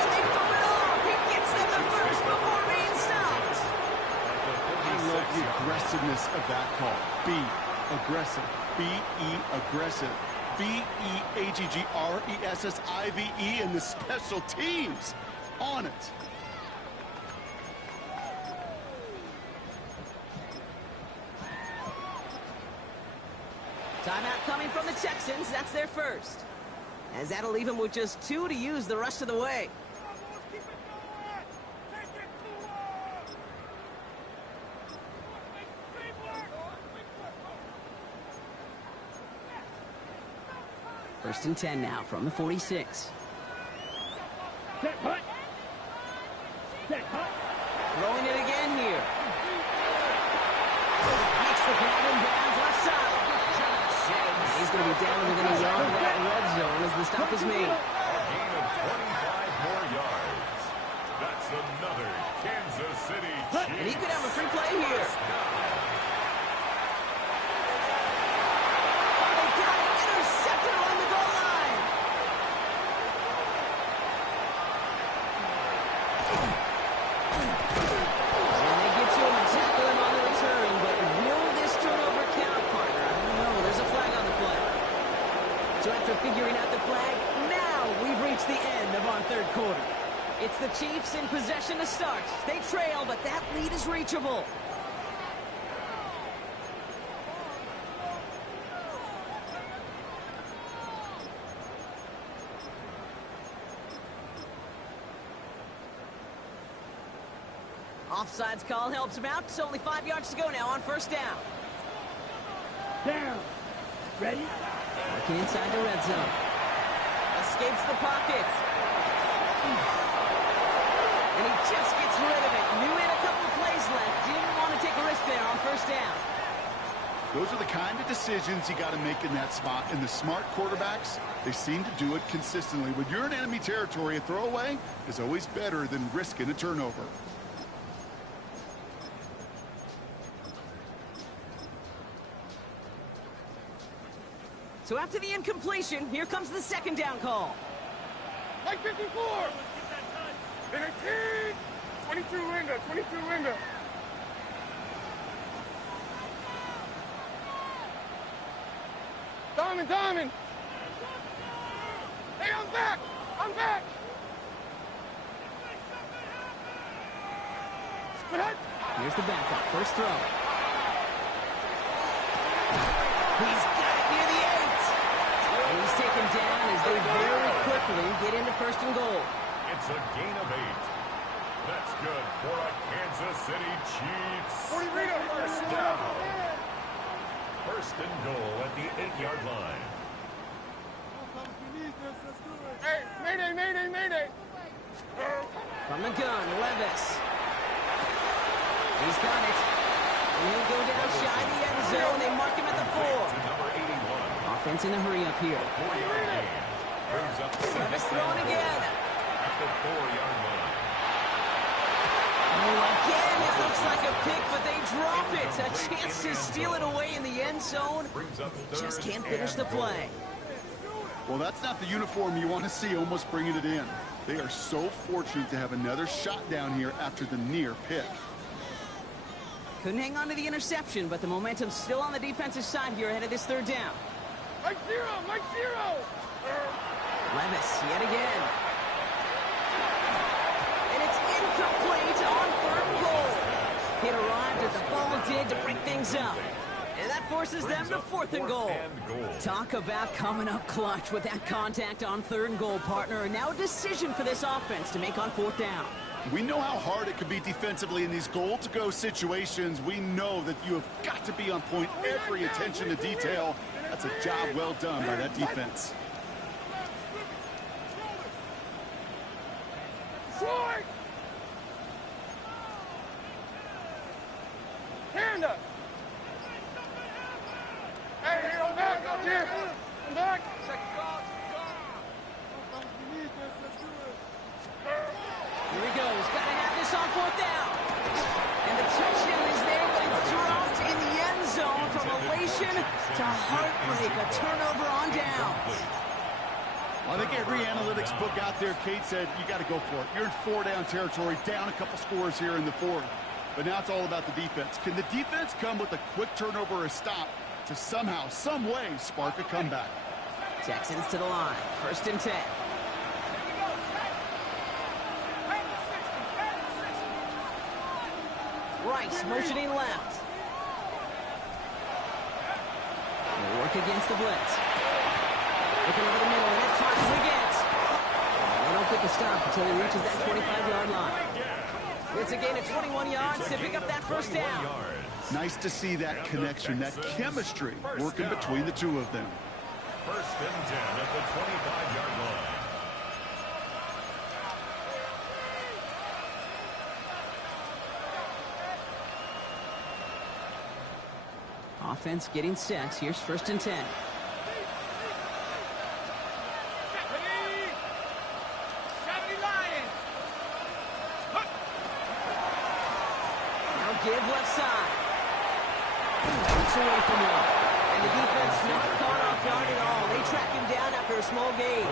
And they throw it off. He gets them the first before being stopped. I love the aggressiveness of that call. B, aggressive. B-E, aggressive. B-E-A-G-G-R-E-S-S-I-V-E, and the special teams on it. Timeout coming from the Texans. That's their first. As that'll leave him with just 2 to use the rest of the way. First and 10 now from the 46. Set punt. Set punt. Throwing it again here. Makes the grab and bounds left side. He's going to be down within a yard of that red zone as the stop is made. A gain of 25 more yards. That's another Kansas City Chiefs. And he could have a free play here. Oh, they got it. Intercepted around the goal line. And they get to him and tackle him on the return, but will this turnover count, partner? I don't know. There's a flag on the play. So after figuring out the flag, now we've reached the end of our 3rd quarter. It's the Chiefs in possession to start. They trail, but that lead is reachable. Offsides call helps him out. It's only 5 yards to go now on 1st down. Down. Ready? Working inside the red zone. Escapes the pocket. And he just gets rid of it. Knew he had a couple plays left. Didn't want to take a risk there on 1st down. Those are the kind of decisions you got to make in that spot. And the smart quarterbacks, they seem to do it consistently. When you're in enemy territory, a throwaway is always better than risking a turnover. So after the incompletion, here comes the 2nd down call. Like 54! 19! 22 Ringer, 22 Ringer. Diamond! Hey, I'm back! I'm back! Here's the backup. First throw. He's got it near the 8. And he's taken down as they very quickly get into first and goal. It's a gain of 8. That's good for a Kansas City Chiefs. First down. First and goal at the 8-yard line. Hey, mayday, mayday, mayday! From the gun, Levis. He's got it. And he'll go down shy of the end zone. They mark him at the 4. Number 81. Offense in a hurry up here. 4-yard gain. Brings up Levis throwing again. at the 4-yard line. Oh, again, it looks like a pick, but they drop it. A chance to steal it away in the end zone. They just can't finish the play. Well, that's not the uniform you want to see almost bringing it in. They are so fortunate to have another shot down here after the near pick. Couldn't hang on to the interception, but the momentum's still on the defensive side here ahead of this third down. Mike zero! Mike zero! Levis, yet again. And it's incomplete on third and goal. It arrived as the ball did to break things up. And that forces them to fourth and goal. Talk about coming up clutch with that contact on third and goal, partner. And now a decision for this offense to make on fourth down. We know how hard it can be defensively in these goal-to-go situations. We know that you have got to be on point, every attention to detail. That's a job well done by that defense. Short! Hand up! Hey, I'm back up here! I'm back! Second call, Here he goes. Got to have this on fourth down. And the touchdown is there, but it's dropped in the end zone from elation to heartbreak. A turnover on downs. Well, I think every analytics book out there, Kate said, you got to go for it. You're in 4-down territory, down a couple scores here in the fourth. But now it's all about the defense. Can the defense come with a quick turnover or a stop to somehow, some way, spark a comeback? Texans to the line. First and 10. Rice motioning left. They work against the blitz. Looking over the middle, and it fires again. They don't get the stop until he reaches that 25-yard line. It's a gain of 21 yards to pick up that first down. Nice to see that connection, that chemistry working between the two of them. First and 10 at the 25-yard line. Offense getting set. Here's first and 10. Now give left side. Gets away from him. And the defense not caught off guard at all. They track him down after a small gain.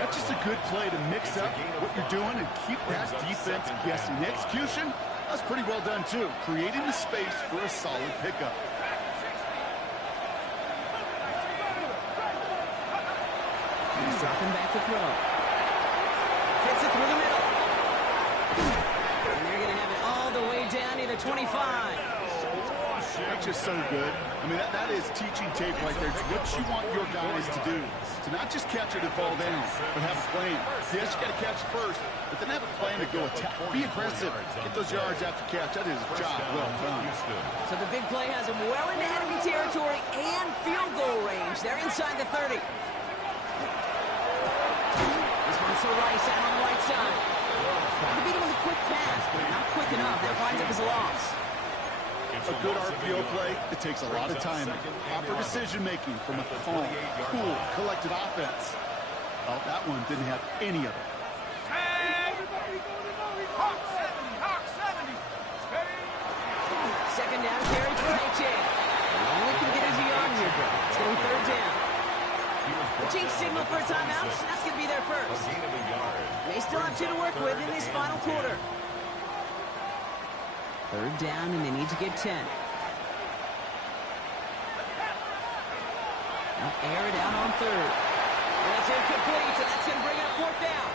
That's just a good play to mix up what you're doing and keep that defense guessing. The execution, that's pretty well done too. Creating the space for a solid pickup. He's dropping back to throw. Fits it through the middle. And they're going to have it all the way down to the 25. That's just so good. I mean, that is teaching tape right there. It's what you want your guys to do. To not just catch it and fall down, but have a plan. Yes, you got to catch it first, but then have a plan to go attack. Be aggressive. Get those yards after catch. That is a job well done. So the big play has him well into enemy territory and field goal range. They're inside the 30. This one's to Rice out on the right side. Trying to beat him with a quick pass, but not quick enough. That winds up as a loss. A good RPO play, it takes a lot of time. Proper decision-making from a calm, cool, collected offense. Well, that one didn't have any of it. Hawk 70, Hawk 70. Second down carry for A.J. Only can get his yard here, bro. It's going to be third down. The Chiefs signal for a timeout. That's going to be their first. They still have 2 to work with in this final quarter. Third down, and they need to get 10. Now air it out on third. And it's incomplete, and that's going to bring up fourth down.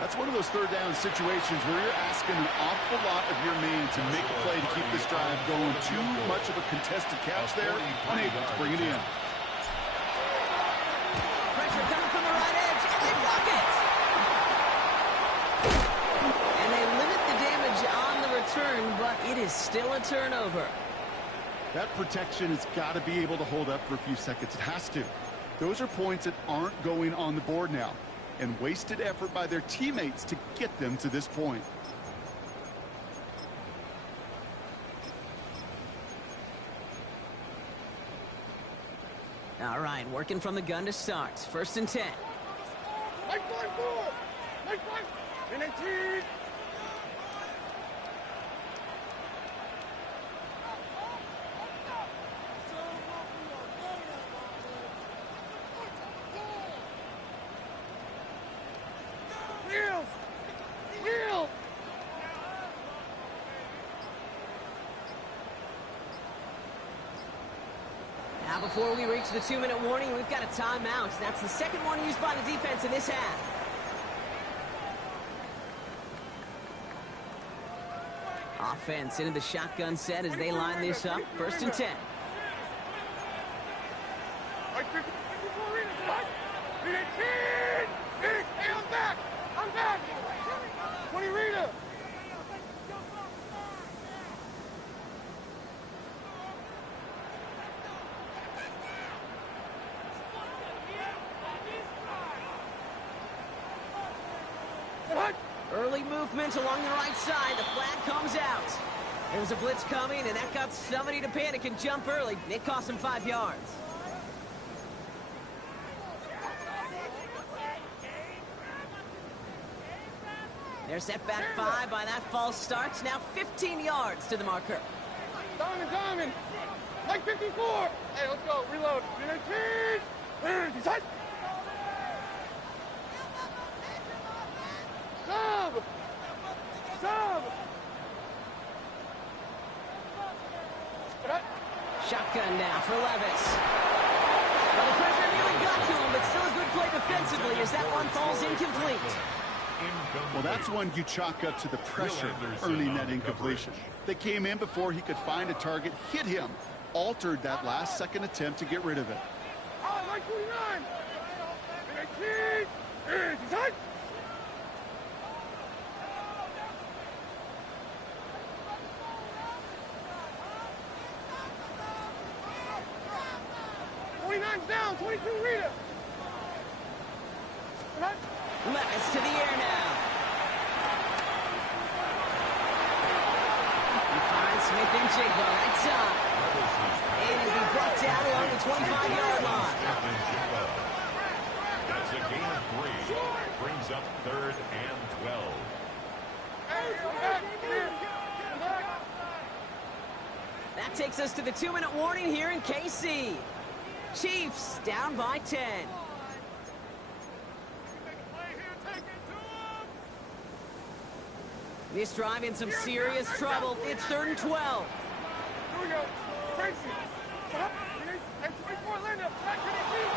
That's one of those third down situations where you're asking an awful lot of your man to make a play to keep this drive going. Too much of a contested catch there, unable to bring it in. Pressure coming from the right edge, and they block it! And they limit the damage on the return, but it is still a turnover. That protection has got to be able to hold up for a few seconds. It has to. Those are points that aren't going on the board now, and wasted effort by their teammates to get them to this point. All right, working from the gun to start. 1st and 10. Now, before we reach the 2-minute warning, we've got a timeout. That's the second one used by the defense in this half. Offense into the shotgun set as they line this up. 1st and 10. I'm back. 20 Rita. Early movement along the right side. The flag comes out. There was a blitz coming, and that got somebody to panic and jump early. It cost him 5 yards. They're set back 5 by that false start. Now 15 yards to the marker. Diamond. Mike 54. Hey, let's go. Reload. Sub. Shotgun now for Levis. Well, the pressure nearly got to him, but still a good play defensively as that one falls incomplete. Well, that's one you chalk up to the pressure earning that incompletion. They came in before he could find a target, hit him, altered that last-second attempt to get rid of it. Oh, Mike 29. 29's down, 22 Rita. Levis to the air now. He finds Smith and Jigba right side. And he'll be brought down along the 25-yard line. That's a gain of 3. Brings up 3rd and 12. That takes us to the 2-minute warning here in KC. Chiefs down by 10. This drive in some serious trouble. It's 3rd and 12. Here we go. Tracy. And 24 Linda. Back to the green.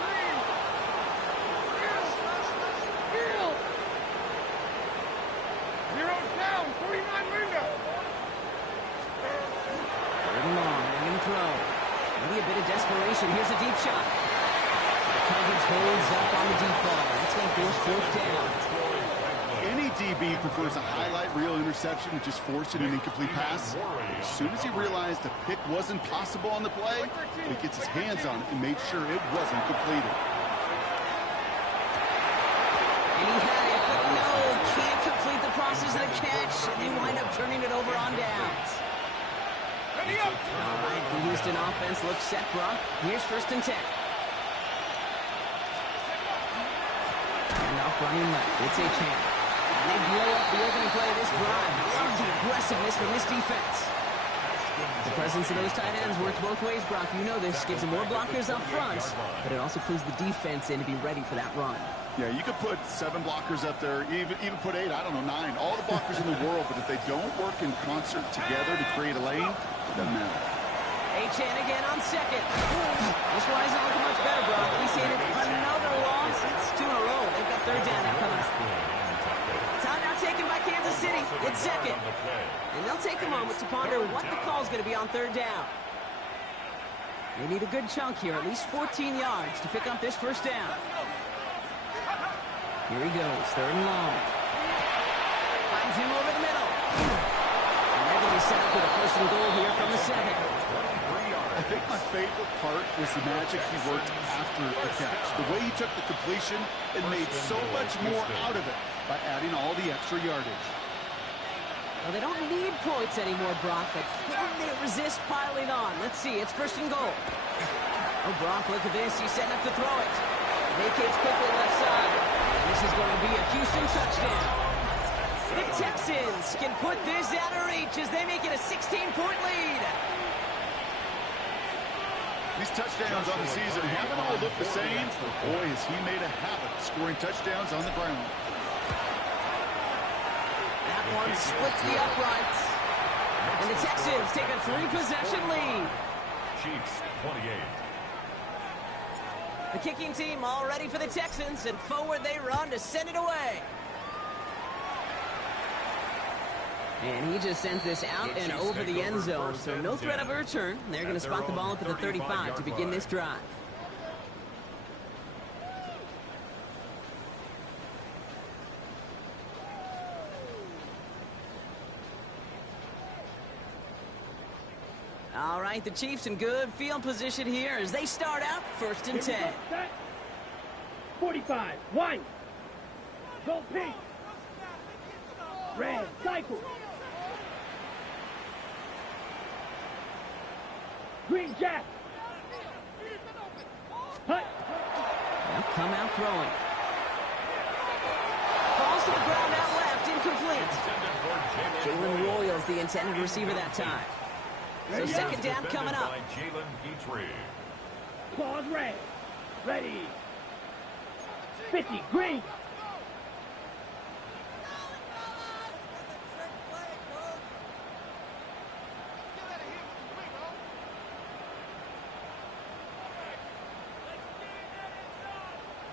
Field. 0's down. 49 Linda. 3rd and long. They're going to throw. Maybe a bit of desperation. Here's a deep shot. The coverage holds up on the deep ball. That's going to force 4th down. Any DB prefers a highlight reel interception and just forcing an incomplete pass. As soon as he realized a pick wasn't possible on the play, he gets his hands on it and made sure it wasn't completed. And he had it, but no, can't complete the process of the catch. And they wind up turning it over on downs. All right, the Houston offense looks set, Brock. Here's 1st and 10. And off running left. It's H-Hand. And they blow up the opening play of this drive. Love the aggressiveness from this defense. The presence of those tight ends works both ways, Brock. You know this. Gives them more blockers up front, but it also clues the defense in to be ready for that run. Yeah, you could put 7 blockers up there, even put 8, I don't know, 9. All the blockers in the world, but if they don't work in concert together to create a lane, it doesn't matter. H-Hand again on 2nd. This one isn't looking much better, Brock. He's hit another long Third down now coming up. Timeout taken by Kansas City. It's second. And they'll take a moment to ponder what the call's going to be on third down. They need a good chunk here, at least 14 yards to pick up this first down. Here he goes, third and long. Finds him over the middle. And they're going to be set up with a first and goal here from the 7. I think my favorite part was the magic he worked after the catch. The way he took the completion and made so much more out of it by adding all the extra yardage. Well, they don't need points anymore, Brock, but can they resist piling on? Let's see, it's first and goal. Oh, Brock, look at this. He's setting up to throw it. Vacates quickly left side. And this is going to be a Houston touchdown. The Texans can put this out of reach as they make it a 16-point lead. These touchdowns on the season haven't all looked the same. Boy, has he made a habit of scoring touchdowns on the ground. That one splits the uprights. And the Texans take a 3-possession lead. Chiefs 28. The kicking team all ready for the Texans, and forward they run to send it away. And he just sends this out and over the end zone, so no threat of a return. They're going to spot the ball up at the 35 to begin this drive. All right, the Chiefs in good field position here as they start out first and 10. 45, white. Gold pink. Red, cycle. Green jack. Hut. They'll come out throwing. Falls to the ground out left, incomplete. Jalen Royals, the intended receiver that time. So second down coming up. Claws red. Ready. 50, green.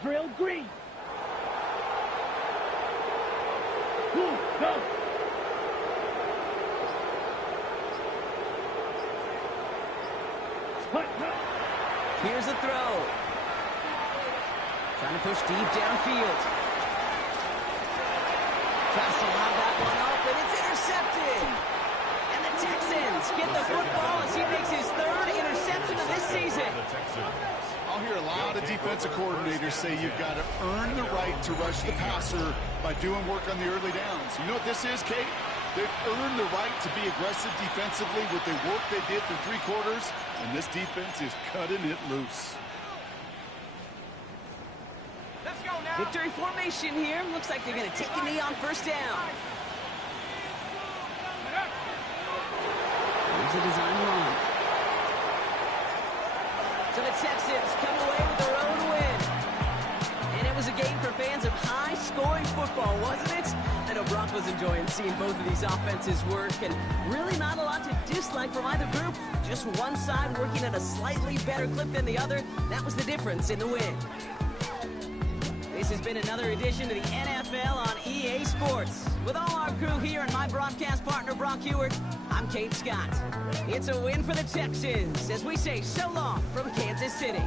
Drill green. Blue, go. Hut, hut. Here's a throw. Trying to push deep downfield. Tries to lob that one up, and it's intercepted. And the Texans get the football as he makes his third interception of this season. I'll hear a lot of defensive coordinators say you've got to earn the right to rush the passer by doing work on the early downs. You know what this is, Kate? They've earned the right to be aggressive defensively with the work they did for 3 quarters, and this defense is cutting it loose. Let's go now. Victory formation here. Looks like they're going to take a knee on first down. Here's a design run. So the Texans come away with their own win. And it was a game for fans of high-scoring football, wasn't it? I know Brock was enjoying seeing both of these offenses work, and really not a lot to dislike from either group. Just one side working at a slightly better clip than the other. That was the difference in the win. This has been another edition of the NFL on EA Sports. With all our crew here and my broadcast partner, Brock Hewart, I'm Kate Scott. It's a win for the Texans as we say so long from Kansas City.